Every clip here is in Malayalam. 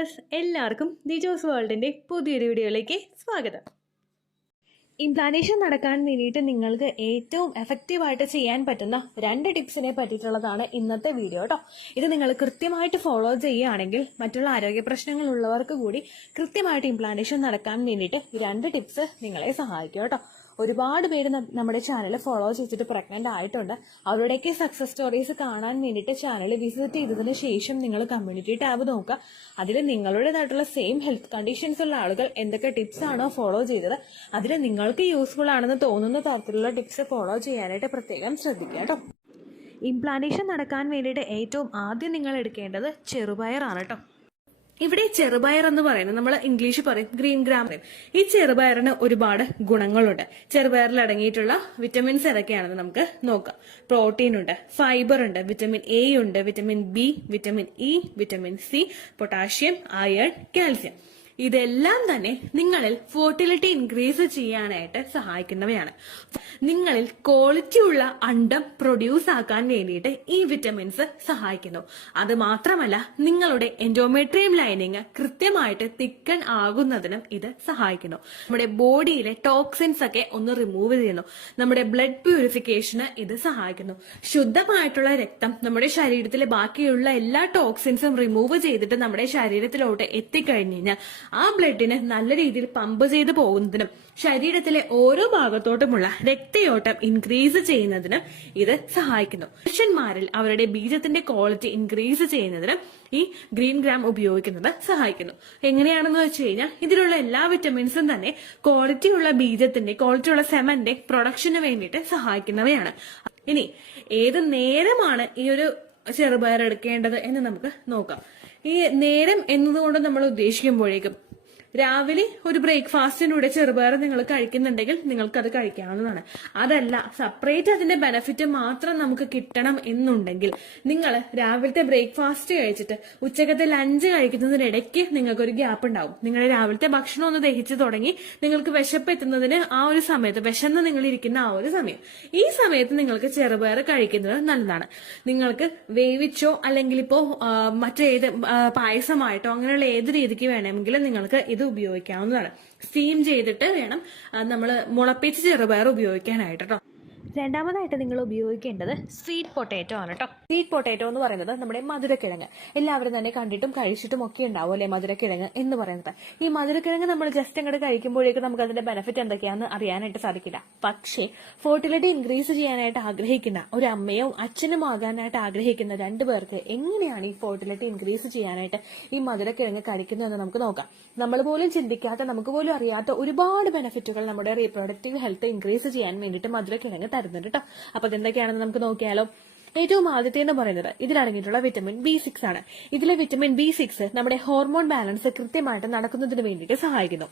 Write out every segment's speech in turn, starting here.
വ്യൂവേഴ്സ്, എല്ലാവർക്കും ദിജോസ് വേൾഡിൻ്റെ പുതിയൊരു വീഡിയോയിലേക്ക് സ്വാഗതം. ഇംപ്ലാന്റേഷൻ നടക്കാൻ വേണ്ടിയിട്ട് നിങ്ങൾക്ക് ഏറ്റവും എഫക്റ്റീവായിട്ട് ചെയ്യാൻ പറ്റുന്ന 2 ടിപ്സിനെ പറ്റിയിട്ടുള്ളതാണ് ഇന്നത്തെ വീഡിയോ കേട്ടോ. ഇത് നിങ്ങൾ കൃത്യമായിട്ട് ഫോളോ ചെയ്യുകയാണെങ്കിൽ മറ്റുള്ള ആരോഗ്യ പ്രശ്നങ്ങളുള്ളവർക്ക് കൂടി കൃത്യമായിട്ട് ഇംപ്ലാന്റേഷൻ നടക്കാൻ വേണ്ടിയിട്ട് 2 ടിപ്സ് നിങ്ങളെ സഹായിക്കും കേട്ടോ. ഒരുപാട് പേര് നമ്മുടെ ചാനൽ ഫോളോ ചെയ്തിട്ട് പ്രഗ്നന്റ് ആയിട്ടുണ്ട്. അവരുടെയൊക്കെ സക്സസ് സ്റ്റോറീസ് കാണാൻ വേണ്ടിയിട്ട് ചാനൽ വിസിറ്റ് ചെയ്തതിന് ശേഷം നിങ്ങൾ കമ്മ്യൂണിറ്റി ടാബ് നോക്കുക. അതിൽ നിങ്ങളുടേതായിട്ടുള്ള സെയിം ഹെൽത്ത് കണ്ടീഷൻസ് ഉള്ള ആളുകൾ എന്തൊക്കെ ടിപ്സ് ആണോ ഫോളോ ചെയ്തത് അതിൽ നിങ്ങൾക്ക് യൂസ്ഫുൾ ആണെന്ന് തോന്നുന്ന തരത്തിലുള്ള ടിപ്സ് ഫോളോ ചെയ്യാനായിട്ട് പ്രത്യേകം ശ്രദ്ധിക്കുക കേട്ടോ. ഇംപ്ലാന്റേഷൻ നടക്കാൻ വേണ്ടിയിട്ട് ഏറ്റവും ആദ്യം നിങ്ങൾ എടുക്കേണ്ടത് ചെറുപയറാണ് കേട്ടോ. ഇവിടെ ചെറുപയർ എന്ന് പറയുന്നത് നമ്മൾ ഇംഗ്ലീഷ് പറയും ഗ്രീൻ ഗ്രാം പറയും. ഈ ചെറുപയറിന് ഒരുപാട് ഗുണങ്ങളുണ്ട്. ചെറുപയറിൽ അടങ്ങിയിട്ടുള്ള വിറ്റമിൻസ് ഏതൊക്കെയാണെന്ന് നമുക്ക് നോക്കാം. പ്രോട്ടീൻ ഉണ്ട്, ഫൈബർ ഉണ്ട്, വിറ്റമിൻ എ ഉണ്ട്, vitamin B, vitamin E, vitamin C, potassium, iron, calcium. ഇതെല്ലാം തന്നെ നിങ്ങളിൽ ഫെർട്ടിലിറ്റി ഇൻക്രീസ് ചെയ്യാനായിട്ട് സഹായിക്കുന്നവയാണ്. നിങ്ങളിൽ ക്വാളിറ്റി ഉള്ള അണ്ടം പ്രൊഡ്യൂസ് ആക്കാൻ വേണ്ടിയിട്ട് ഈ വിറ്റമിൻസ് സഹായിക്കുന്നു. അത് മാത്രമല്ല നിങ്ങളുടെ എൻഡോമെട്രിയം ലൈനിങ് കൃത്യമായിട്ട് തിക്കൺ ആകുന്നതിനും ഇത് സഹായിക്കുന്നു. നമ്മുടെ ബോഡിയിലെ ടോക്സിൻസ് ഒക്കെ ഒന്ന് റിമൂവ് ചെയ്യുന്നു. നമ്മുടെ ബ്ലഡ് പ്യൂരിഫിക്കേഷന് ഇത് സഹായിക്കുന്നു. ശുദ്ധമായിട്ടുള്ള രക്തം നമ്മുടെ ശരീരത്തിലെ ബാക്കിയുള്ള എല്ലാ ടോക്സിൻസും റിമൂവ് ചെയ്തിട്ട് നമ്മുടെ ശരീരത്തിലോട്ട് എത്തിക്കഴിഞ്ഞു കഴിഞ്ഞാൽ ആ ബ്ലഡിന് നല്ല രീതിയിൽ പമ്പ് ചെയ്ത് പോകുന്നതിനും ശരീരത്തിലെ ഓരോ ഭാഗത്തോട്ടുമുള്ള രക്തയോട്ടം ഇൻക്രീസ് ചെയ്യുന്നതിനും ഇത് സഹായിക്കുന്നു. പുരുഷന്മാരിൽ അവരുടെ ബീജത്തിന്റെ ക്വാളിറ്റി ഇൻക്രീസ് ചെയ്യുന്നതിനും ഈ ഗ്രീൻ ഗ്രാം ഉപയോഗിക്കുന്നത് സഹായിക്കുന്നു. എങ്ങനെയാണെന്ന് വെച്ച് കഴിഞ്ഞാൽ ഇതിലുള്ള എല്ലാ വിറ്റമിൻസും തന്നെ ക്വാളിറ്റിയുള്ള ബീജത്തിന്റെ ക്വാളിറ്റിയുള്ള സെമന്റെ പ്രൊഡക്ഷന് വേണ്ടിയിട്ട് സഹായിക്കുന്നവയാണ്. ഇനി ഏത് നേരമാണ് ഈ ഒരു ചെറുപയർ എടുക്കേണ്ടത് എന്ന് നമുക്ക് നോക്കാം. ഈ നേരം എന്നതുകൊണ്ട് നമ്മൾ ഉദ്ദേശിക്കുമ്പോഴേക്കും രാവിലെ ഒരു ബ്രേക്ക്ഫാസ്റ്റിനൂടെ ചെറുപയർ നിങ്ങൾ കഴിക്കുന്നുണ്ടെങ്കിൽ നിങ്ങൾക്ക് അത് കഴിക്കാവുന്നതാണ്. അതല്ല സെപ്പറേറ്റ് അതിന്റെ ബെനിഫിറ്റ് മാത്രം നമുക്ക് കിട്ടണം എന്നുണ്ടെങ്കിൽ നിങ്ങൾ രാവിലത്തെ ബ്രേക്ക്ഫാസ്റ്റ് കഴിച്ചിട്ട് ഉച്ചക്കത്തെ ലഞ്ച് കഴിക്കുന്നതിനിടയ്ക്ക് നിങ്ങൾക്കൊരു ഗ്യാപ്പ് ഉണ്ടാവും. നിങ്ങളുടെ രാവിലത്തെ ഭക്ഷണം ഒന്ന് ദഹിച്ചു തുടങ്ങി നിങ്ങൾക്ക് വിശപ്പ് എത്തുന്നതിന് ആ ഒരു സമയത്ത് വിശന്ന് നിങ്ങൾ ഇരിക്കുന്ന ആ ഒരു സമയം, ഈ സമയത്ത് നിങ്ങൾക്ക് ചെറുപയർ കഴിക്കുന്നത് നല്ലതാണ്. നിങ്ങൾക്ക് വേവിച്ചോ അല്ലെങ്കിൽ ഇപ്പോ മറ്റേത് പായസമായിട്ടോ അങ്ങനെയുള്ള ഏത് രീതിക്ക് വേണമെങ്കിലും നിങ്ങൾക്ക് ഇത് ഉപയോഗിക്കാവുന്നതാണ്. സ്റ്റീം ചെയ്തിട്ട് വേണം നമ്മൾ മുളപ്പിച്ച് ചെറുപയർ ഉപയോഗിക്കാനായിട്ട് കേട്ടോ. രണ്ടാമതായിട്ട് നിങ്ങൾ ഉപയോഗിക്കേണ്ടത് സ്വീറ്റ് പൊട്ടാറ്റോ ആണ് കേട്ടോ. സ്വീറ്റ് പൊട്ടാറ്റോ എന്ന് പറയുന്നത് നമ്മുടെ മധുരക്കിഴങ്ങ്. എല്ലാവരും തന്നെ കണ്ടിട്ടും കഴിച്ചിട്ടും ഒക്കെ ഉണ്ടാവും അല്ലെ മധുരക്കിഴങ്ങ് എന്ന് പറയുന്നത്. ഈ മധുരക്കിഴങ്ങ് നമ്മൾ ജസ്റ്റ് അങ്ങോട്ട് കഴിക്കുമ്പോഴേക്കും നമുക്ക് അതിന്റെ ബെനിഫിറ്റ് എന്തൊക്കെയാണെന്ന് അറിയാനായിട്ട് സാധിക്കില്ല. പക്ഷേ ഫെർട്ടിലിറ്റി ഇൻക്രീസ് ചെയ്യാനായിട്ട് ആഗ്രഹിക്കുന്ന ഒരു അമ്മയോ അച്ഛനും ആകാനായിട്ട് ആഗ്രഹിക്കുന്ന 2 പേർക്ക് എങ്ങനെയാണ് ഈ ഫെർട്ടിലിറ്റി ഇൻക്രീസ് ചെയ്യാനായിട്ട് ഈ മധുരക്കിഴങ്ങ് കഴിക്കുന്നതെന്ന് നമുക്ക് നോക്കാം. നമ്മൾ പോലും ചിന്തിക്കാത്ത നമുക്ക് പോലും അറിയാത്ത ഒരുപാട് ബെനിഫിറ്റുകൾ നമ്മുടെ റീപ്രൊഡക്റ്റീവ് ഹെൽത്ത് ഇൻക്രീസ് ചെയ്യാൻ വേണ്ടിയിട്ട് മധുരക്കിഴങ്ങ് തരുന്നുണ്ട് കേട്ടോ. അപ്പൊ അതെന്തൊക്കെയാണെന്ന് നമുക്ക് നോക്കിയാലോ. ഏറ്റവും ആദ്യത്തെ എന്ന് പറയുന്നത് ഇതിലടങ്ങിയിട്ടുള്ള വിറ്റമിൻ B6 ആണ്. ഇതിലെ വിറ്റമിൻ B6 നമ്മുടെ ഹോർമോൺ ബാലൻസ് കൃത്യമായിട്ട് നടക്കുന്നതിന് വേണ്ടിയിട്ട് സഹായിക്കുന്നു.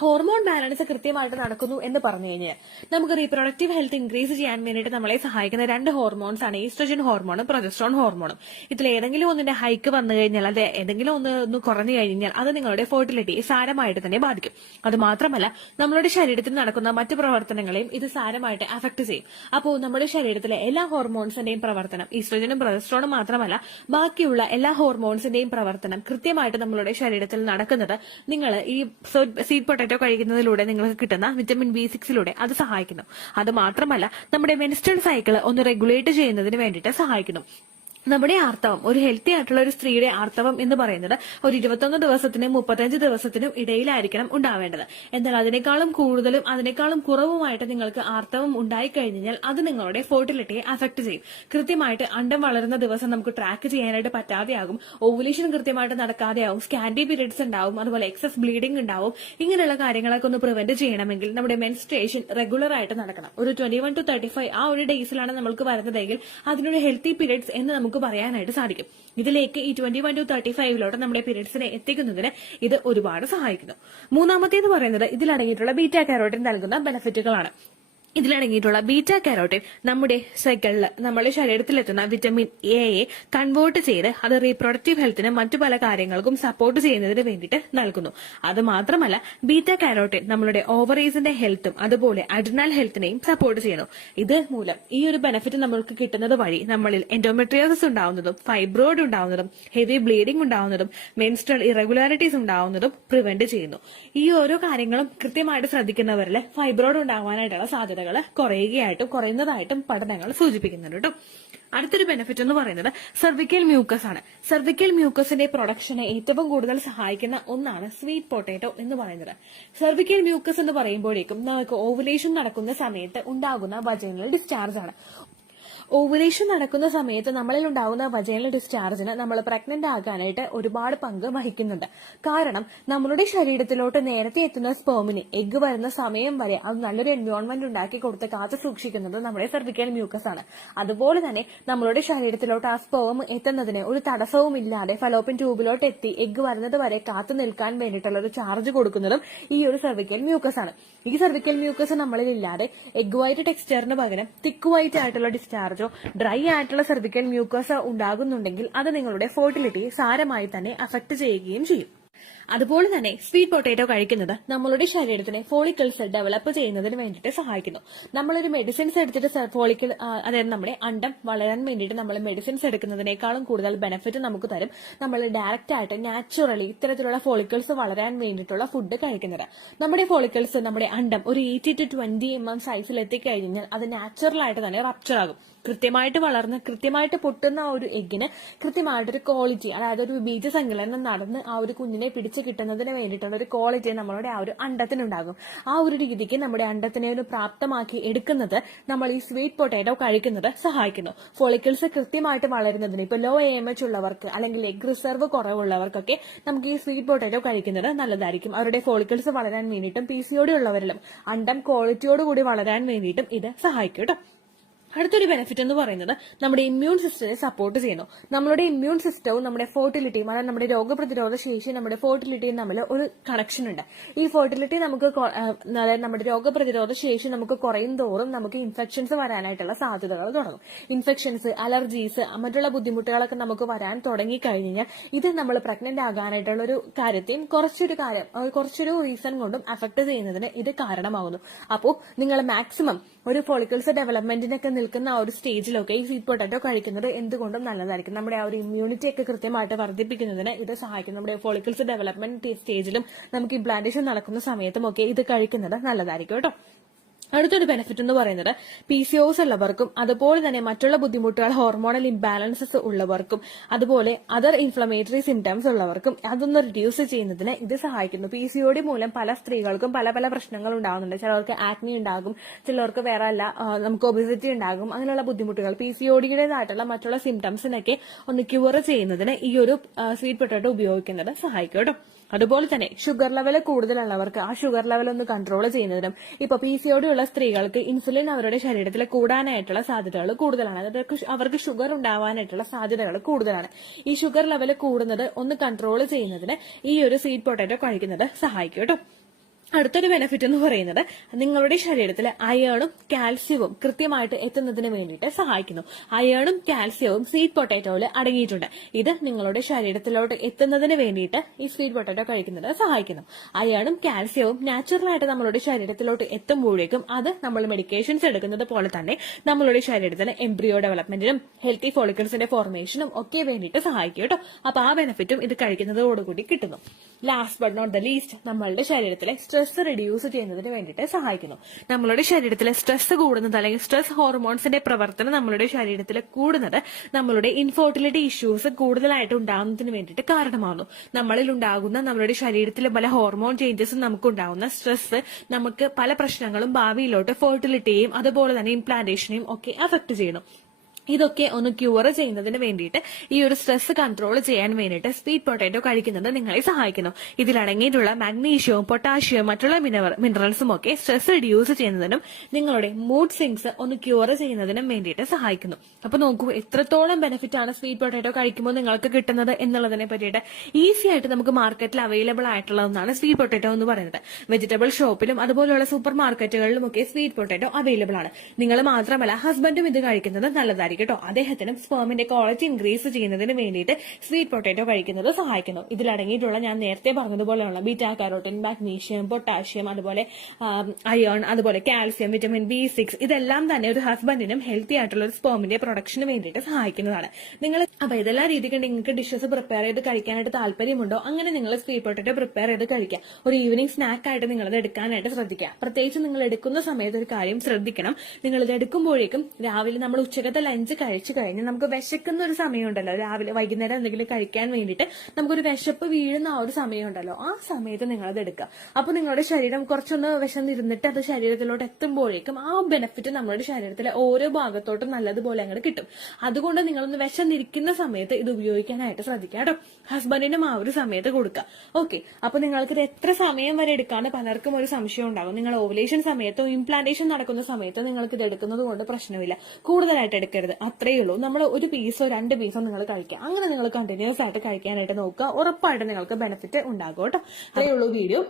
ഹോർമോൺ ബാലൻസ് കൃത്യമായിട്ട് നടക്കുന്നു എന്ന് പറഞ്ഞു കഴിഞ്ഞാൽ നമുക്ക് റീപ്രൊഡക്റ്റീവ് ഹെൽത്ത് ഇൻക്രീസ് ചെയ്യാൻ വേണ്ടിയിട്ട് നമ്മളെ സഹായിക്കുന്ന 2 ഹോർമോൺസ് ആണ് ഈസ്ട്രജൻ ഹോർമോണും പ്രൊജസ്ട്രോൺ ഹോർമോണും. ഇതിൽ ഏതെങ്കിലും ഒന്നിന്റെ ഹൈക്ക് വന്നു കഴിഞ്ഞാൽ അത് ഏതെങ്കിലും ഒന്ന് കുറഞ്ഞു കഴിഞ്ഞാൽ അത് നിങ്ങളുടെ ഫെർട്ടിലിറ്റി സാരമായിട്ട് തന്നെ ബാധിക്കും. അത് മാത്രമല്ല നമ്മളുടെ ശരീരത്തിൽ നടക്കുന്ന മറ്റു പ്രവർത്തനങ്ങളെയും ഇത് സാരമായിട്ട് അഫക്ട് ചെയ്യും. അപ്പോൾ നമ്മുടെ ശരീരത്തിലെ എല്ലാ ഹോർമോൺസിന്റെയും പ്രവർത്തനം ഈസ്ട്രജനും പ്രൊജസ്ട്രോണും മാത്രമല്ല ബാക്കിയുള്ള എല്ലാ ഹോർമോൺസിന്റെയും പ്രവർത്തനം കൃത്യമായിട്ട് നമ്മളുടെ ശരീരത്തിൽ നടക്കുന്നത് നിങ്ങൾ ഈ സ്വീറ്റ് പൊട്ടാറ്റോ കഴിക്കുന്നതിലൂടെ നിങ്ങൾക്ക് കിട്ടുന്ന വിറ്റമിൻ B6 അത് സഹായിക്കുന്നു. അത് മാത്രമല്ല നമ്മുടെ മെൻസ്ട്രൽ സൈക്കിൾ ഒന്ന് റെഗുലേറ്റ് ചെയ്യുന്നതിന് വേണ്ടിയിട്ട് സഹായിക്കുന്നു. നമ്മുടെ ആർത്തവം ഒരു ഹെൽത്തി ആയിട്ടുള്ള ഒരു സ്ത്രീയുടെ ആർത്തവം എന്ന് പറയുന്നത് ഒരു 21 ദിവസത്തിനും 35 ദിവസത്തിനും ഇടയിലായിരിക്കണം ഉണ്ടാവേണ്ടത്. എന്നാൽ അതിനേക്കാളും കൂടുതലും അതിനേക്കാളും കുറവുമായിട്ട് നിങ്ങൾക്ക് ആർത്തവം ഉണ്ടായിക്കഴിഞ്ഞാൽ അത് നിങ്ങളുടെ ഫെർട്ടിലിറ്റിയെ അഫക്ട് ചെയ്യും. കൃത്യമായിട്ട് അണ്ടം വളരുന്ന ദിവസം നമുക്ക് ട്രാക്ക് ചെയ്യാനായിട്ട് പറ്റാതെയാകും. ഓവുലേഷൻ കൃത്യമായിട്ട് നടക്കാതെയാവും. സ്കാൻഡി പീരിയഡ്സ് ഉണ്ടാവും. അതുപോലെ എക്സസ് ബ്ലീഡിംഗ് ഉണ്ടാവും. ഇങ്ങനെയുള്ള കാര്യങ്ങളൊക്കെ ഒന്ന് പ്രിവെന്റ് ചെയ്യണമെങ്കിൽ നമ്മുടെ മെൻസ്ട്രേഷൻ റെഗുലർ ആയിട്ട് നടക്കണം. ഒരു 21 to 35 ആ ഒരു ഡേയ്സിലാണ് നമ്മൾക്ക് വരുന്നതെങ്കിൽ അതിനൊരു ഹെൽത്തി പീരിയഡ്സ് എന്ന് നമുക്ക് പറയാനായിട്ട് സാധിക്കും. ഇതിലേക്ക് ഈ 21 to 35 നമ്മുടെ പീരിയഡ്സിനെ എത്തിക്കുന്നതിന് ഇത് ഒരുപാട് സഹായിക്കുന്നു. മൂന്നാമത്തേന്ന് പറയുന്നത് ഇതിലടങ്ങിയിട്ടുള്ള ബീറ്റാ കാരോട്ടിൻ നൽകുന്ന ബെനിഫിറ്റുകളാണ്. ഇതിലടങ്ങിയിട്ടുള്ള ബീറ്റ കാരോട്ടിൻ നമ്മുടെ സൈക്കിളിൽ നമ്മുടെ ശരീരത്തിലെത്തുന്ന വിറ്റമിൻ എയെ കൺവേർട്ട് ചെയ്ത് അത് റീപ്രൊഡക്റ്റീവ് ഹെൽത്തിനും മറ്റു പല കാര്യങ്ങൾക്കും സപ്പോർട്ട് ചെയ്യുന്നതിന് വേണ്ടിയിട്ട് നൽകുന്നു. അത് മാത്രമല്ല ബീറ്റ കാരോട്ടിൻ നമ്മളുടെ ഓവറീസിന്റെ ഹെൽത്തും അതുപോലെ അഡ്രിനൽ ഹെൽത്തിനെയും സപ്പോർട്ട് ചെയ്യുന്നു. ഇത് മൂലം ഈ ഒരു ബെനിഫിറ്റ് നമ്മൾക്ക് കിട്ടുന്നത് വഴി നമ്മളിൽ എൻഡോമെട്രിയോസിസ് ഉണ്ടാവുന്നതും ഫൈബ്രോയിഡ് ഉണ്ടാവുന്നതും ഹെവി ബ്ലീഡിംഗ് ഉണ്ടാവുന്നതും മെൻസ്ട്രൽ ഇറഗുലാരിറ്റീസ് ഉണ്ടാവുന്നതും പ്രിവെന്റ് ചെയ്യുന്നു. ഈ ഓരോ കാര്യങ്ങളും കൃത്യമായിട്ട് ശ്രദ്ധിക്കുന്നവരിൽ ഫൈബ്രോയിഡ് ഉണ്ടാവാനായിട്ടുള്ള സാധ്യത കുറയുന്നതായിട്ടും പഠനങ്ങൾ സൂചിപ്പിക്കുന്നുണ്ട് കേട്ടോ. അടുത്തൊരു ബെനിഫിറ്റ് എന്ന് പറയുന്നത് സെർവിക്കൽ മ്യൂക്കസ് ആണ്. സെർവിക്കൽ മ്യൂക്കസിന്റെ പ്രൊഡക്ഷനെ ഏറ്റവും കൂടുതൽ സഹായിക്കുന്ന ഒന്നാണ് സ്വീറ്റ് പൊട്ടാറ്റോ എന്ന് പറയുന്നത്. സെർവിക്കൽ മ്യൂക്കസ് എന്ന് പറയുമ്പോഴേക്കും നമുക്ക് ഓവുലേഷൻ നടക്കുന്ന സമയത്ത് ഉണ്ടാകുന്ന വജൈനൽ ഡിസ്ചാർജ് ആണ്. ഓവുലേഷൻ നടക്കുന്ന സമയത്ത് നമ്മളിൽ ഉണ്ടാകുന്ന വജൈനൽ ഡിസ്ചാർജിന് നമ്മൾ പ്രഗ്നന്റ് ആകാനായിട്ട് ഒരുപാട് പങ്ക് വഹിക്കുന്നുണ്ട്. കാരണം നമ്മളുടെ ശരീരത്തിലോട്ട് നേരത്തെ എത്തുന്ന സ്പേമിന് എഗ്ഗ് വരുന്ന സമയം വരെ അത് നല്ലൊരു എൻവയോൺമെന്റ് ഉണ്ടാക്കി കൊടുത്ത് കാത്തു സൂക്ഷിക്കുന്നത് നമ്മുടെ സെർവിക്കൽ മ്യൂക്കസ് ആണ്. അതുപോലെ തന്നെ നമ്മളുടെ ശരീരത്തിലോട്ട് ആ സ്പേം എത്തുന്നതിന് ഒരു തടസ്സവും ഇല്ലാതെ ഫലോപ്പിൻ ട്യൂബിലോട്ട് എത്തി എഗ്ഗ് വരുന്നത് വരെ കാത്തു നിൽക്കാൻ വേണ്ടിയിട്ടുള്ള ഒരു ചാർജ് കൊടുക്കുന്നതും ഈ ഒരു സെർവിക്കൽ മ്യൂക്കസ് ആണ്. ഈ സെർവിക്കൽ മ്യൂക്കസ് നമ്മളിൽ ഇല്ലാതെ എഗ് വൈറ്റ് ടെക്സ്ചറിന് പകരം തിക്ക് വൈറ്റ് ആയിട്ടുള്ള ഡിസ്ചാർജ് ഡ്രൈ ആയിട്ടുള്ള സെർവിക്കൽ മ്യൂക്കോസ ഉണ്ടാകുന്നുണ്ടെങ്കിൽ അത് നിങ്ങളുടെ ഫെർട്ടിലിറ്റി സാരമായി തന്നെ അഫക്ട് ചെയ്യുകയും ചെയ്യും. അതുപോലെ തന്നെ സ്വീറ്റ് പൊട്ടാറ്റോ കഴിക്കുന്നത് നമ്മളുടെ ശരീരത്തിനെ ഫോളിക്കിൾസ് ഡെവലപ്പ് ചെയ്യുന്നതിന് വേണ്ടിയിട്ട് സഹായിക്കുന്നു. നമ്മളൊരു മെഡിസിൻസ് എടുത്തിട്ട് ഫോളിക്കിൾ അതായത് നമ്മുടെ അണ്ടം വളരാൻ വേണ്ടിയിട്ട് നമ്മൾ മെഡിസിൻസ് എടുക്കുന്നതിനേക്കാളും കൂടുതൽ ബെനിഫിറ്റ് നമുക്ക് തരും നമ്മൾ ഡയറക്റ്റ് ആയിട്ട് നാച്ചുറലി ഇത്തരത്തിലുള്ള ഫോളിക്കിൾസ് വളരാൻ വേണ്ടിയിട്ടുള്ള ഫുഡ് കഴിക്കുന്നത്. നമ്മുടെ ഫോളിക്കിൾസ് നമ്മുടെ അണ്ടം ഒരു 80 to 20 mm സൈസിൽ എത്തിക്കഴിഞ്ഞാൽ അത് നാച്ചുറൽ ആയിട്ട് തന്നെ റപ്ചർ ആകും. കൃത്യമായിട്ട് വളർന്ന് കൃത്യമായിട്ട് പൊട്ടുന്ന ആ ഒരു എഗ്ഗിന് കൃത്യമായിട്ടൊരു ക്വാളിറ്റി, അതായത് ഒരു ബീജസങ്കലനം നടന്ന് ആ ഒരു കുഞ്ഞിനെ പിടിച്ച് കിട്ടുന്നതിന് വേണ്ടിയിട്ടുള്ള ഒരു ക്വാളിറ്റി നമ്മുടെ ആ ഒരു അണ്ടത്തിനുണ്ടാകും. ആ ഒരു രീതിക്ക് നമ്മുടെ അണ്ടത്തിനെ ഒരു പ്രാപ്തമാക്കി എടുക്കുന്നത് നമ്മൾ ഈ സ്വീറ്റ് പൊട്ടാറ്റോ കഴിക്കുന്നത് സഹായിക്കുന്നു. ഫോളിക്കിൾസ് കൃത്യമായിട്ട് വളരുന്നതിന് ഇപ്പൊ ലോ AMH ഉള്ളവർക്ക് അല്ലെങ്കിൽ എഗ് റിസർവ് കുറവുള്ളവർക്കൊക്കെ നമുക്ക് ഈ സ്വീറ്റ് പൊട്ടാറ്റോ കഴിക്കുന്നത് നല്ലതായിരിക്കും. അവരുടെ ഫോളിക്കിൾസ് വളരാൻ വേണ്ടിയിട്ടും PCOD ഉള്ളവരിലും അണ്ടം ക്വാളിറ്റിയോടുകൂടി വളരാൻ വേണ്ടിയിട്ടും ഇത് സഹായിക്കും കേട്ടോ. അടുത്തൊരു ബെനിഫിറ്റ് എന്ന് പറയുന്നത് നമ്മുടെ ഇമ്മ്യൂൺ സിസ്റ്റത്തെ സപ്പോർട്ട് ചെയ്യുന്നു. നമ്മുടെ ഇമ്മ്യൂൺ സിസ്റ്റവും നമ്മുടെ ഫെർട്ടിലിറ്റിയും, അതായത് നമ്മുടെ രോഗപ്രതിരോധ ശേഷി നമ്മുടെ ഫെർട്ടിലിറ്റിയും തമ്മിൽ ഒരു കണക്ഷൻ ഉണ്ട്. ഈ ഫെർട്ടിലിറ്റി നമുക്ക് അതായത് നമ്മുടെ രോഗപ്രതിരോധ ശേഷി നമുക്ക് കുറയും തോറും നമുക്ക് ഇൻഫെക്ഷൻസ് വരാനായിട്ടുള്ള സാധ്യതകൾ തുടങ്ങും. ഇൻഫെക്ഷൻസ്, അലർജീസ്, മറ്റുള്ള ബുദ്ധിമുട്ടുകളൊക്കെ നമുക്ക് വരാൻ തുടങ്ങിക്കഴിഞ്ഞാൽ ഇത് നമ്മൾ പ്രഗ്നന്റ് ആകാനായിട്ടുള്ള ഒരു കാര്യത്തെയും കുറച്ചൊരു റീസൺ കൊണ്ടും അഫക്ട് ചെയ്യുന്നതിന് ഇത് കാരണമാകുന്നു. അപ്പോൾ നിങ്ങൾ മാക്സിമം ഒരു ഫോളിക്കിൾസ് ഡെവലപ്മെന്റിനൊക്കെ നിൽക്കുന്ന ആ ഒരു സ്റ്റേജിലൊക്കെ ഈ സ്വീറ്റ് പൊട്ടാറ്റോ കഴിക്കുന്നത് എന്തുകൊണ്ടും നല്ലതായിരിക്കും. നമ്മുടെ ആ ഒരു ഇമ്മ്യൂണിറ്റി ഒക്കെ കൃത്യമായിട്ട് വർദ്ധിപ്പിക്കുന്നതിന് ഇത് സഹായിക്കും. നമ്മുടെ ഫോളിക്കിൾസ് ഡെവലപ്മെന്റ് സ്റ്റേജിലും നമുക്ക് ഇംപ്ലാന്റേഷൻ നടക്കുന്ന സമയത്തും ഒക്കെ ഇത് കഴിക്കുന്നത് നല്ലതായിരിക്കും കേട്ടോ. അടുത്തൊരു ബെനിഫിറ്റ് എന്ന് പറയുന്നത് PCOS ഉള്ളവർക്കും അതുപോലെ തന്നെ മറ്റുള്ള ബുദ്ധിമുട്ടുകൾ ഹോർമോണൽ ഇംബാലൻസസ് ഉള്ളവർക്കും അതുപോലെ അതർ ഇൻഫ്ലമേറ്ററി സിംറ്റംസ് ഉള്ളവർക്കും അതൊന്ന് റിഡ്യൂസ് ചെയ്യുന്നതിന് ഇത് സഹായിക്കുന്നു. PCOD മൂലം പല സ്ത്രീകൾക്കും പല പല പ്രശ്നങ്ങൾ ഉണ്ടാകുന്നുണ്ട്. ചിലർക്ക് ആക്നി ഉണ്ടാകും, ചിലർക്ക് വേറെ അല്ല നമുക്ക് ഒബിസിറ്റി ഉണ്ടാകും. അങ്ങനെയുള്ള ബുദ്ധിമുട്ടുകൾ PCODയുടേതായിട്ടുള്ള മറ്റുള്ള സിംറ്റംസിനൊക്കെ ഒന്ന് ക്യൂർ ചെയ്യുന്നതിന് ഈ ഒരു സ്വീറ്റ് പൊട്ടാറ്റോ ഉപയോഗിക്കുന്നത് സഹായിക്കും കേട്ടോ. അതുപോലെ തന്നെ ഷുഗർ ലെവൽ കൂടുതലുള്ളവർക്ക് ആ ഷുഗർ ലെവൽ ഒന്ന് കൺട്രോൾ ചെയ്യുന്നതിനും ഇപ്പൊ PCOD ഉള്ള സ്ത്രീകൾക്ക് ഇൻസുലിൻ അവരുടെ ശരീരത്തിൽ കൂടാനായിട്ടുള്ള സാധ്യതകൾ കൂടുതലാണ്. അതായത് അവർക്ക് ഷുഗർ ഉണ്ടാവാനായിട്ടുള്ള സാധ്യതകൾ കൂടുതലാണ്. ഈ ഷുഗർ ലെവൽ കൂടുന്നത് ഒന്ന് കൺട്രോൾ ചെയ്യുന്നതിന് ഈ ഒരു സ്വീറ്റ് പൊട്ടാറ്റോ കഴിക്കുന്നത് സഹായിക്കും കേട്ടോ. അടുത്തൊരു ബെനിഫിറ്റ് എന്ന് പറയുന്നത് നിങ്ങളുടെ ശരീരത്തിൽ അയേണും കാൽസ്യവും കൃത്യമായിട്ട് എത്തുന്നതിന് വേണ്ടിയിട്ട് സഹായിക്കുന്നു. അയേണും കാൽസ്യവും സ്വീറ്റ് പൊട്ടാറ്റോയിൽ അടങ്ങിയിട്ടുണ്ട്. ഇത് നിങ്ങളുടെ ശരീരത്തിലോട്ട് എത്തുന്നതിന് വേണ്ടിയിട്ട് ഈ സ്വീറ്റ് പൊട്ടാറ്റോ കഴിക്കുന്നത് സഹായിക്കുന്നു. അയേണും കാൽസ്യവും നാച്ചുറലായിട്ട് നമ്മളുടെ ശരീരത്തിലോട്ട് എത്തുമ്പോഴേക്കും അത് നമ്മൾ മെഡിക്കേഷൻസ് എടുക്കുന്നത് പോലെ തന്നെ നമ്മളുടെ ശരീരത്തിന് എംബ്രിയോ ഡെവലപ്മെന്റിനും ഹെൽത്തി ഫോളിക്കിൾസിന്റെ ഫോർമേഷനും ഒക്കെ വേണ്ടിയിട്ട് സഹായിക്കും കേട്ടോ. അപ്പൊ ആ ബെനിഫിറ്റും ഇത് കഴിക്കുന്നതോടുകൂടി കിട്ടുന്നു. Last but not the least, നമ്മളുടെ ശരീരത്തിലെ സ്ട്രെസ് റിഡ്യൂസ് ചെയ്യുന്നതിന് വേണ്ടിയിട്ട് സഹായിക്കുന്നു. നമ്മളുടെ ശരീരത്തിലെ സ്ട്രെസ് കൂടുന്നത് അല്ലെങ്കിൽ സ്ട്രെസ് ഹോർമോൺസിന്റെ പ്രവർത്തനം നമ്മളുടെ ശരീരത്തിൽ കൂടുന്നത് നമ്മളുടെ ഇൻഫെർട്ടിലിറ്റി ഇഷ്യൂസ് കൂടുതലായിട്ട് ഉണ്ടാകുന്നതിന് വേണ്ടിയിട്ട് കാരണമാകുന്നു. നമ്മളിൽ ഉണ്ടാകുന്ന നമ്മളുടെ ശരീരത്തിലെ പല ഹോർമോൺ ചേഞ്ചസും നമുക്ക് ഉണ്ടാകുന്ന സ്ട്രെസ് നമുക്ക് പല പ്രശ്നങ്ങളും ഭാവിയിലോട്ട് ഫെർട്ടിലിറ്റിയെയും അതുപോലെ തന്നെ ഇംപ്ലാന്റേഷനെയും ഒക്കെ അഫക്ട് ചെയ്യുന്നു. ഇതൊക്കെ ഒന്ന് ക്യൂർ ചെയ്യുന്നതിന് വേണ്ടിയിട്ട് ഈ ഒരു സ്ട്രെസ് കൺട്രോൾ ചെയ്യാൻ വേണ്ടിയിട്ട് സ്വീറ്റ് പൊട്ടാറ്റോ കഴിക്കുന്നത് നിങ്ങളെ സഹായിക്കുന്നു. ഇതിലടങ്ങിയിട്ടുള്ള മാഗ്നീഷ്യവും പൊട്ടാഷ്യവും മറ്റുള്ള മിനറൽസും ഒക്കെ സ്ട്രെസ് റിഡ്യൂസ് ചെയ്യുന്നതിനും നിങ്ങളുടെ മൂഡ് സ്വിങ്സ് ഒന്ന് ക്യൂർ ചെയ്യുന്നതിനും വേണ്ടിയിട്ട് സഹായിക്കുന്നു. അപ്പൊ നോക്കൂ എത്രത്തോളം ബെനിഫിറ്റ് ആണ് സ്വീറ്റ് പൊട്ടാറ്റോ കഴിക്കുമ്പോൾ നിങ്ങൾക്ക് കിട്ടുന്നത് എന്നുള്ളതിനെ പറ്റിയിട്ട് ഈസി ആയിട്ട് നമുക്ക് മാർക്കറ്റിൽ അവൈലബിൾ ആയിട്ടുള്ള ഒന്നാണ് സ്വീറ്റ് പൊട്ടാറ്റോ എന്ന് പറയുന്നത്. വെജിറ്റബിൾ ഷോപ്പിലും അതുപോലെയുള്ള സൂപ്പർ മാർക്കറ്റുകളിലും ഒക്കെ സ്വീറ്റ് പൊട്ടാറ്റോ അവൈലബിൾ ആണ്. നിങ്ങൾ മാത്രമല്ല ഹസ്ബൻഡും ഇത് കഴിക്കുന്നത് നല്ലതായിരിക്കും കേട്ടോ. അദ്ദേഹത്തിനും സ്പേമിന്റെ ക്വാളിറ്റി ഇൻക്രീസ് ചെയ്യുന്നതിന് വേണ്ടിയിട്ട് സ്വീറ്റ് പൊട്ടാറ്റോ കഴിക്കുന്നത് സഹായിക്കുന്നു. ഇതിലടങ്ങിയിട്ടുള്ള ഞാൻ നേരത്തെ പറഞ്ഞതുപോലെയുള്ള ബീറ്റാ കാരോട്ടിൻ, മാഗ്നീഷ്യം, പൊട്ടാഷ്യം, അതുപോലെ അയോൺ, അതുപോലെ കാൽസ്യം, വിറ്റമിൻ B6 ഇതെല്ലാം തന്നെ ഒരു ഹസ്ബൻഡിനും ഹെൽത്തി ആയിട്ടുള്ള ഒരു സ്പേമിന്റെ പ്രൊഡക്ഷന് വേണ്ടിയിട്ട് സഹായിക്കുന്നതാണ്. നിങ്ങൾ അപ്പൊ ഇതെല്ലാം രീതിക്ക് നിങ്ങൾക്ക് ഡിഷസ് പ്രിപ്പയർ ചെയ്ത് കഴിക്കാനായിട്ട് താല്പര്യമുണ്ടോ? അങ്ങനെ നിങ്ങൾ സ്വീറ്റ് പൊട്ടാറ്റോ പ്രിപ്പയർ ചെയ്ത് കഴിക്കുക. ഒരു ഈവനിങ് സ്നാക്ക് ആയിട്ട് നിങ്ങളത് എടുക്കാനായിട്ട് ശ്രദ്ധിക്കുക. പ്രത്യേകിച്ച് നിങ്ങൾ എടുക്കുന്ന സമയത്ത് ഒരു കാര്യം ശ്രദ്ധിക്കണം. നിങ്ങൾ ഇത് എടുക്കുമ്പോഴേക്കും രാവിലെ നമ്മൾ ഉച്ചക്കത്തെ ലഞ്ച് കഴിച്ചു കഴിഞ്ഞ് നമുക്ക് വിശക്കുന്ന ഒരു സമയമുണ്ടല്ലോ, രാവിലെ വൈകുന്നേരം എന്തെങ്കിലും കഴിക്കാൻ വേണ്ടിയിട്ട് നമുക്കൊരു വിശപ്പ് വീഴുന്ന ആ ഒരു സമയമുണ്ടല്ലോ, ആ സമയത്ത് നിങ്ങളത് എടുക്കുക. അപ്പൊ നിങ്ങളുടെ ശരീരം കുറച്ചൊന്ന് വിശന്നിരുന്നിട്ട് അത് ശരീരത്തിലോട്ട് എത്തുമ്പോഴേക്കും ആ ബെനിഫിറ്റ് നമ്മുടെ ശരീരത്തിലെ ഓരോ ഭാഗത്തോട്ടും നല്ലതുപോലെ അങ്ങോട്ട് കിട്ടും. അതുകൊണ്ട് നിങ്ങളൊന്ന് വിശന്നിരിക്കുന്ന സമയത്ത് ഇത് ഉപയോഗിക്കാനായിട്ട് ശ്രദ്ധിക്കുക കേട്ടോ. ഹസ്ബൻഡിനും ആ ഒരു സമയത്ത് കൊടുക്കുക. ഓക്കെ, അപ്പൊ നിങ്ങൾക്ക് ഇത് എത്ര സമയം വരെ എടുക്കാന്ന് പലർക്കും ഒരു സംശയം ഉണ്ടാകും. നിങ്ങൾ ഓവുലേഷൻ സമയത്തോ ഇംപ്ലാന്റേഷൻ നടക്കുന്ന സമയത്തോ നിങ്ങൾക്ക് ഇത് എടുക്കുന്നത് കൊണ്ട് പ്രശ്നമില്ല. കൂടുതലായിട്ട് എടുക്കരുത്, അത്രയേ ഉള്ളൂ. നമ്മൾ ഒരു പീസോ 2 പീസോ നിങ്ങൾ കഴിക്കുക. അങ്ങനെ നിങ്ങൾ കണ്ടിന്യൂസ് ആയിട്ട് കഴിക്കാനായിട്ട് നോക്കുക. ഉറപ്പായിട്ട് നിങ്ങൾക്ക് ബെനിഫിറ്റ് ഉണ്ടാകും കേട്ടോ. അതേ ഉള്ളൂ വീഡിയോ.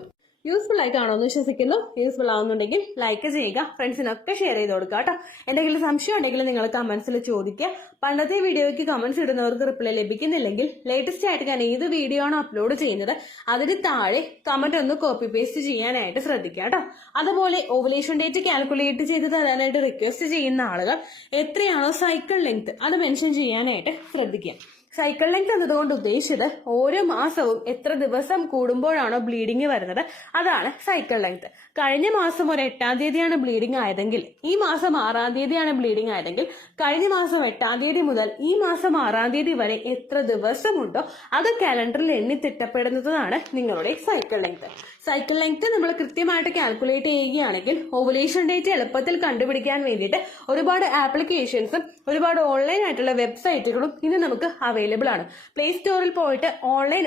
യൂസ്ഫുൾ ആയി കാണുമെന്ന് വിശ്വസിക്കുന്നു. യൂസ്ഫുൾ ആവുന്നുണ്ടെങ്കിൽ ലൈക്ക് ചെയ്യുക, ഫ്രണ്ട്സിനൊക്കെ ഷെയർ ചെയ്ത് കൊടുക്കുക കേട്ടോ. എന്തെങ്കിലും സംശയം ഉണ്ടെങ്കിൽ നിങ്ങൾ കമന്റ്സിൽ ചോദിക്കുക. പണ്ടത്തെ വീഡിയോയ്ക്ക് കമന്റ്സ് ഇടുന്നവർക്ക് റിപ്ലൈ ലഭിക്കുന്നില്ലെങ്കിൽ ലേറ്റസ്റ്റ് ആയിട്ട് ഞാൻ ഏത് വീഡിയോ ആണ് അപ്ലോഡ് ചെയ്യുന്നത് അതിന് താഴെ കമന്റ് ഒന്ന് കോപ്പി പേസ്റ്റ് ചെയ്യാനായിട്ട് ശ്രദ്ധിക്കുക കേട്ടോ. അതുപോലെ ഓവുലേഷൻ ഡേറ്റ് കാൽക്കുലേറ്റ് ചെയ്ത് തരാനായിട്ട് റിക്വസ്റ്റ് ചെയ്യുന്ന ആളുകൾ എത്രയാണോ സൈക്കിൾ ലെങ്ത് അത് മെൻഷൻ ചെയ്യാനായിട്ട് ശ്രദ്ധിക്കുക. സൈക്കിൾ ലെങ്ത് എന്നതുകൊണ്ട് ഉദ്ദേശിച്ചത് ഓരോ മാസവും എത്ര ദിവസം കൂടുമ്പോഴാണോ ബ്ലീഡിങ് വരുന്നത് അതാണ് സൈക്കിൾ ലെങ്ത്. കഴിഞ്ഞ മാസം ഒരു 8-ാം തീയതിയാണ് ബ്ലീഡിംഗ് ആയതെങ്കിൽ ഈ മാസം 6-ാം തീയതിയാണ് ബ്ലീഡിംഗ് ആയതെങ്കിൽ കഴിഞ്ഞ മാസം 8-ാം തീയതി മുതൽ ഈ മാസം 6-ാം തീയതി വരെ എത്ര ദിവസമുണ്ടോ അത് കാലണ്ടറിൽ എണ്ണി തിട്ടപ്പെടുന്നതാണ് നിങ്ങളുടെ സൈക്കിൾ ലെങ്ത്. സൈക്കിൾ ലെങ്ത് നമ്മൾ കൃത്യമായിട്ട് കാൽക്കുലേറ്റ് ചെയ്യുകയാണെങ്കിൽ ഓവുലേഷൻ ഡേറ്റ് എളുപ്പത്തിൽ കണ്ടുപിടിക്കാൻ വേണ്ടിയിട്ട് ഒരുപാട് ആപ്ലിക്കേഷൻസും ഒരുപാട് ഓൺലൈൻ ആയിട്ടുള്ള വെബ്സൈറ്റുകളും ഇന്ന് നമുക്ക് അവൈലബിൾ ആണ്. പ്ലേ സ്റ്റോറിൽ പോയിട്ട് ഓൺലൈൻ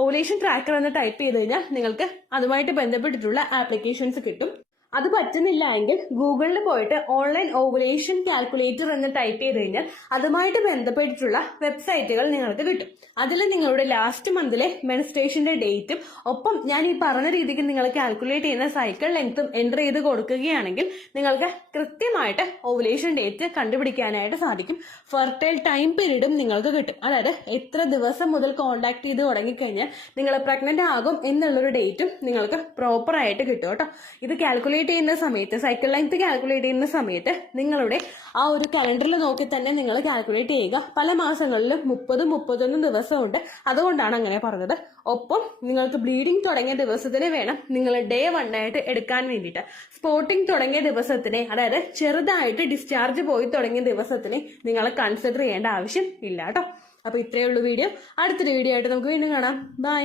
ഓവുലേഷൻ ട്രാക്കർ എന്ന് ടൈപ്പ് ചെയ്ത് കഴിഞ്ഞാൽ നിങ്ങൾക്ക് അതുമായിട്ട് ബന്ധപ്പെട്ടിട്ടുള്ള ആപ്ലിക്കേഷൻസ് കിട്ടും. അത് പറ്റുന്നില്ല എങ്കിൽ ഗൂഗിളിൽ പോയിട്ട് ഓൺലൈൻ ഓവുലേഷൻ കാൽക്കുലേറ്റർ എന്ന് ടൈപ്പ് ചെയ്ത് കഴിഞ്ഞാൽ അതുമായിട്ട് ബന്ധപ്പെട്ടിട്ടുള്ള വെബ്സൈറ്റുകൾ നിങ്ങൾക്ക് കിട്ടും. അതിൽ നിങ്ങളുടെ ലാസ്റ്റ് മന്തിലെ മെൻസ്ട്രേഷന്റെ ഡേറ്റും ഒപ്പം ഞാൻ ഈ പറഞ്ഞ രീതിക്ക് നിങ്ങൾ കാൽക്കുലേറ്റ് ചെയ്യുന്ന സൈക്കിൾ ലെങ്ത്തും എൻ്റർ ചെയ്ത് കൊടുക്കുകയാണെങ്കിൽ നിങ്ങൾക്ക് കൃത്യമായിട്ട് ഓവുലേഷൻ ഡേറ്റ് കണ്ടുപിടിക്കാനായിട്ട് സാധിക്കും. ഫെർട്ടൈൽ ടൈം പീരീഡും നിങ്ങൾക്ക് കിട്ടും. അതായത് എത്ര ദിവസം മുതൽ കോണ്ടാക്ട് ചെയ്ത് തുടങ്ങിക്കഴിഞ്ഞാൽ നിങ്ങൾ പ്രഗ്നന്റ് ആകും എന്നുള്ളൊരു ഡേറ്റും നിങ്ങൾക്ക് പ്രോപ്പർ ആയിട്ട് കിട്ടും കേട്ടോ. ഇത് കാൽക്കുലേറ്റ് ചെയ്യുന്ന സമയത്ത് സൈക്കിൾ ലെങ്ത് കാൽക്കുലേറ്റ് ചെയ്യുന്ന സമയത്ത് നിങ്ങളുടെ ആ ഒരു കലണ്ടറിൽ നോക്കി തന്നെ നിങ്ങൾ കാൽക്കുലേറ്റ് ചെയ്യുക. പല മാസങ്ങളിലും 30-31 ദിവസമുണ്ട്, അതുകൊണ്ടാണ് അങ്ങനെ പറഞ്ഞത്. ഒപ്പം നിങ്ങൾക്ക് ബ്ലീഡിംഗ് തുടങ്ങിയ ദിവസത്തിന് വേണം നിങ്ങൾ ഡേ 1 ആയിട്ട് എടുക്കാൻ വേണ്ടിയിട്ട്. സ്പോട്ടിംഗ് തുടങ്ങിയ ദിവസത്തിനെ, അതായത് ചെറുതായിട്ട് ഡിസ്ചാർജ് പോയി തുടങ്ങിയ ദിവസത്തിനെ നിങ്ങൾ കൺസിഡർ ചെയ്യേണ്ട ആവശ്യം ഇല്ല കേട്ടോ. അപ്പൊ ഇത്രയേ ഉള്ളൂ വീഡിയോ. അടുത്തൊരു വീഡിയോ ആയിട്ട് നമുക്ക് വീണ്ടും കാണാം. ബൈ.